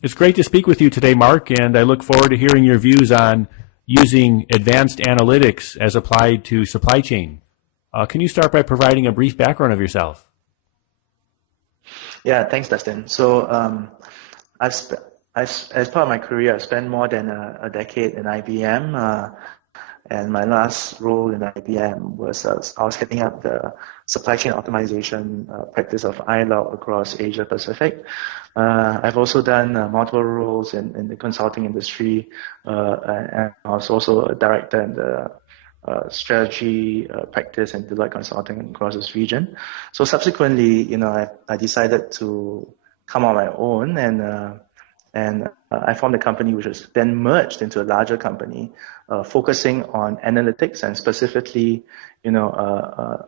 It's great to speak with you today, Mark, and I look forward to hearing your views on using advanced analytics as applied to supply chain. Can you start by providing a brief background of yourself? Yeah, thanks, Dustin. So, as part of my career, I've spent more than a decade in IBM, and my last role in IBM was I was heading up the supply chain optimization practice of ILOG across Asia Pacific. I've also done multiple roles in the consulting industry, and I was also a director in the strategy practice and Deloitte Consulting across this region. So subsequently, I decided to come on my own, and I formed a company which was then merged into a larger company, focusing on analytics and specifically,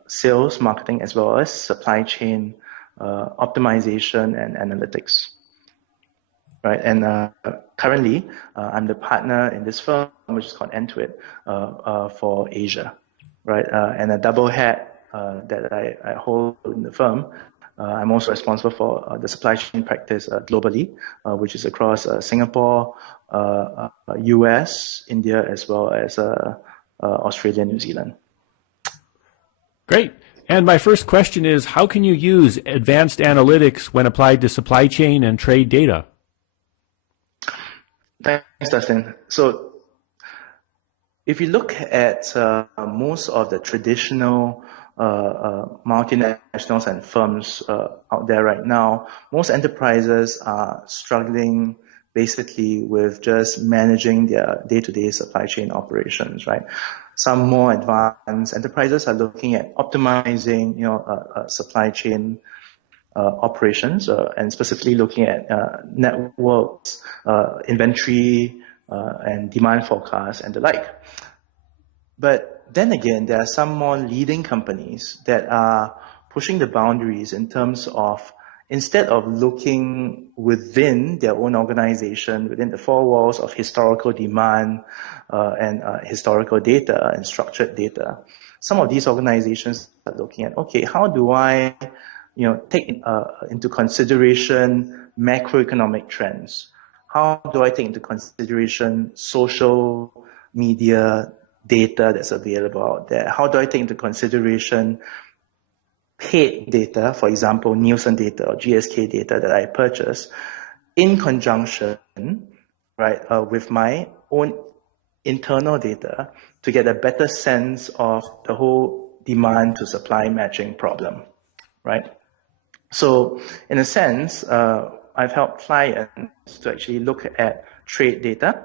sales, marketing, as well as supply chain optimization and analytics. Right, and currently I'm the partner in this firm, which is called Intuit, for Asia, right? And a double hat that I hold in the firm. I'm also responsible for the supply chain practice globally, which is across Singapore, US, India, as well as Australia, New Zealand. Great. And my first question is, how can you use advanced analytics when applied to supply chain and trade data? Thanks, Dustin. So if you look at most of the traditional multinationals and firms out there right now, most enterprises are struggling basically with just managing their day-to-day supply chain operations, right? Some more advanced enterprises are looking at optimizing, supply chain operations, and specifically looking at networks, inventory, and demand forecasts and the like. But then again, there are some more leading companies that are pushing the boundaries in terms of, instead of looking within their own organization, within the four walls of historical demand and historical data and structured data, some of these organizations are looking at, okay, how do I take into consideration macroeconomic trends? How do I take into consideration social media data that's available out there? How do I take into consideration paid data, for example, Nielsen data or GSK data that I purchase, in conjunction, right, with my own internal data to get a better sense of the whole demand to supply matching problem, right? So in a sense, I've helped clients to actually look at trade data,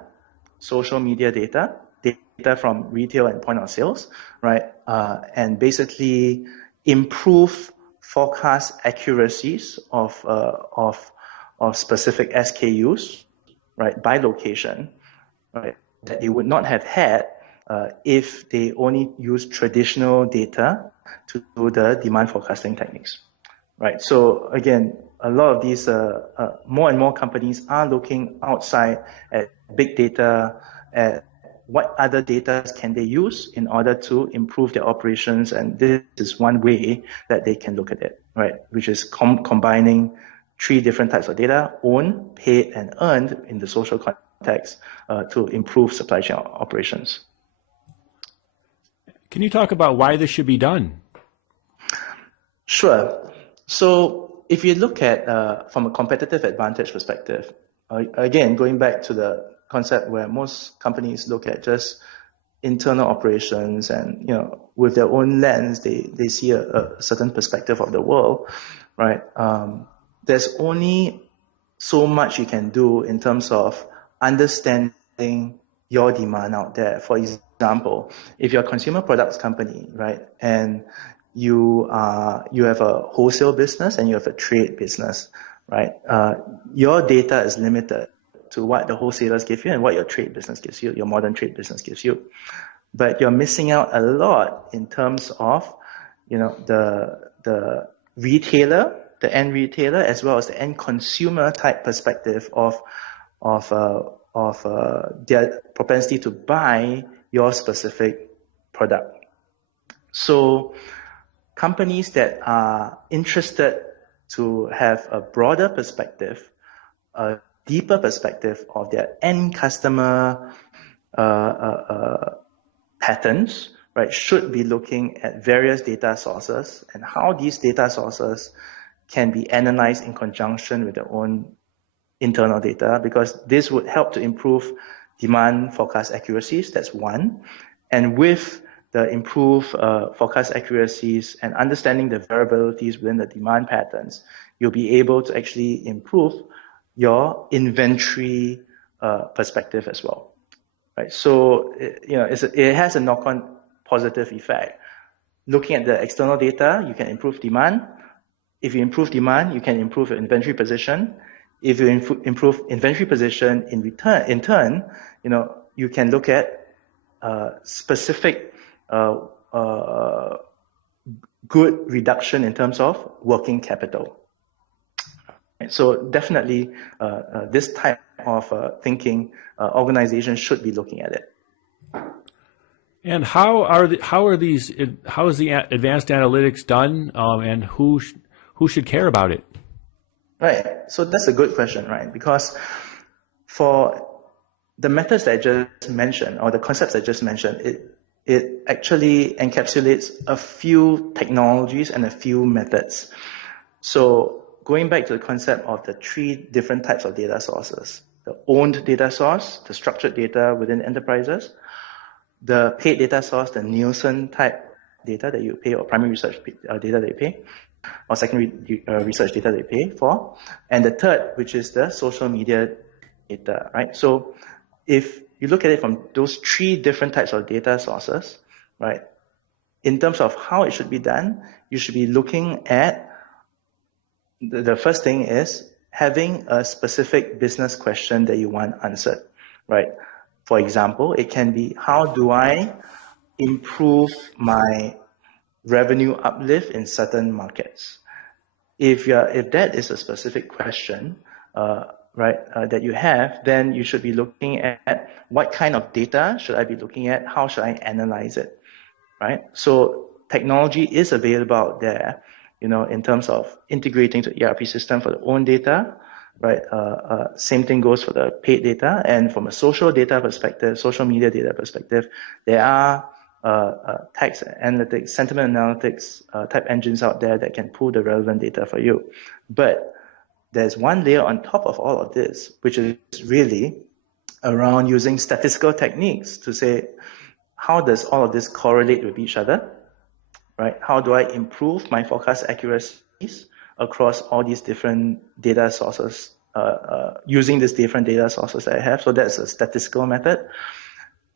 social media data from retail and point of sales, right? And basically improve forecast accuracies of specific SKUs, right, by location, right, that they would not have had if they only use traditional data to do the demand forecasting techniques. Right. So again, a lot of these more and more companies are looking outside at big data, at what other data can they use in order to improve their operations, and this is one way that they can look at it, right? Which is combining three different types of data: owned, paid, and earned in the social context to improve supply chain operations. Can you talk about why this should be done? Sure. So if you look at from a competitive advantage perspective, again, going back to the concept where most companies look at just internal operations and, with their own lens, they see a certain perspective of the world, right? There's only so much you can do in terms of understanding your demand out there. For example, if you're a consumer products company, right, and you have a wholesale business and you have a trade business, right? Your data is limited to what the wholesalers give you and what your trade business gives you, your modern trade business gives you. But you're missing out a lot in terms of, the retailer, the end retailer, as well as the end consumer type perspective of their propensity to buy your specific product. So companies that are interested to have a broader perspective deeper perspective of their end customer patterns, right, should be looking at various data sources and how these data sources can be analyzed in conjunction with their own internal data, because this would help to improve demand forecast accuracies. That's one. And with the improved forecast accuracies and understanding the variabilities within the demand patterns, you'll be able to actually improve your inventory perspective as well. Right, so it has a knock-on positive effect. Looking at the external data, you can improve demand. If you improve demand, you can improve your inventory position. If you improve inventory position, in turn, you can look at specific good reduction in terms of working capital. So definitely, this type of thinking, organizations should be looking at it. And how is the advanced analytics done, and who should care about it? Right. So that's a good question, right? Because for the methods that I just mentioned, or the concepts I just mentioned, it actually encapsulates a few technologies and a few methods. So going back to the concept of the three different types of data sources: the owned data source, the structured data within enterprises, the paid data source, the Nielsen type data that you pay, or primary research data that you pay, or secondary research data that you pay for, and the third, which is the social media data, right? So if you look at it from those three different types of data sources, right, in terms of how it should be done, you should be looking at the first thing is having a specific business question that you want answered, right? For example, it can be, how do I improve my revenue uplift in certain markets? If that is a specific question, that you have, then you should be looking at what kind of data should I be looking at? How should I analyze it, right? So technology is available out there, in terms of integrating to ERP system for the own data, right? Same thing goes for the paid data. And from a social data perspective, social media data perspective, there are text analytics, sentiment analytics type engines out there that can pull the relevant data for you. But there's one layer on top of all of this, which is really around using statistical techniques to say, how does all of this correlate with each other, right? How do I improve my forecast accuracies across all these different data sources, using these different data sources that I have? So that's a statistical method.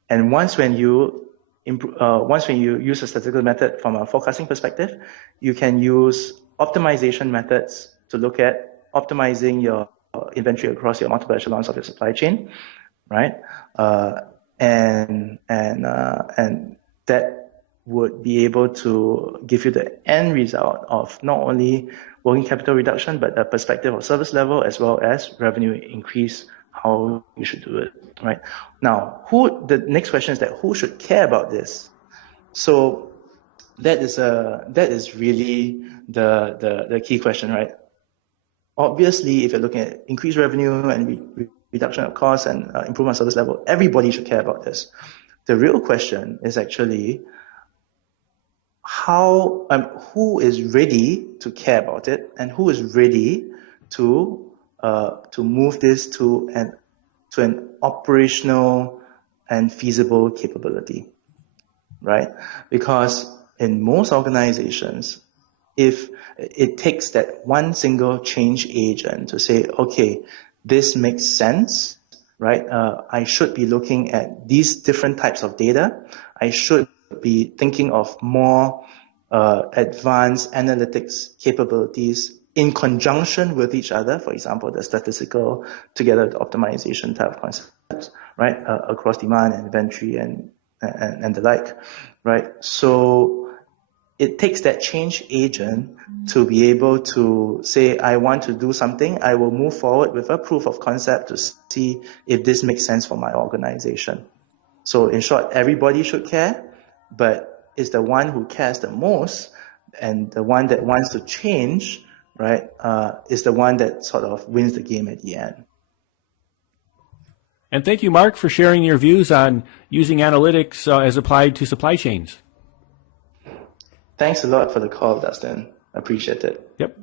And once when you use a statistical method from a forecasting perspective, you can use optimization methods to look at optimizing your inventory across your multiple echelons of your supply chain, right? And that would be able to give you the end result of not only working capital reduction, but the perspective of service level as well as revenue increase, how you should do it, right? Now, the next question is that who should care about this? So that is really the key question, right? Obviously, if you're looking at increased revenue and reduction of costs and improvement of service level, everybody should care about this. The real question is actually who is ready to care about it, and who is ready to move this to an operational and feasible capability, right? Because in most organizations, if it takes that one single change agent to say, okay, this makes sense, right? I should be looking at these different types of data. I should be thinking of more advanced analytics capabilities in conjunction with each other. For example, the statistical together with optimization type of concepts, right? Across demand and inventory and the like, right? So it takes that change agent to be able to say, I want to do something. I will move forward with a proof of concept to see if this makes sense for my organization. So in short, everybody should care, but it's the one who cares the most and the one that wants to change, right, is the one that sort of wins the game at the end. And thank you, Mark, for sharing your views on using analytics as applied to supply chains. Thanks a lot for the call, Dustin. Appreciate it. Yep.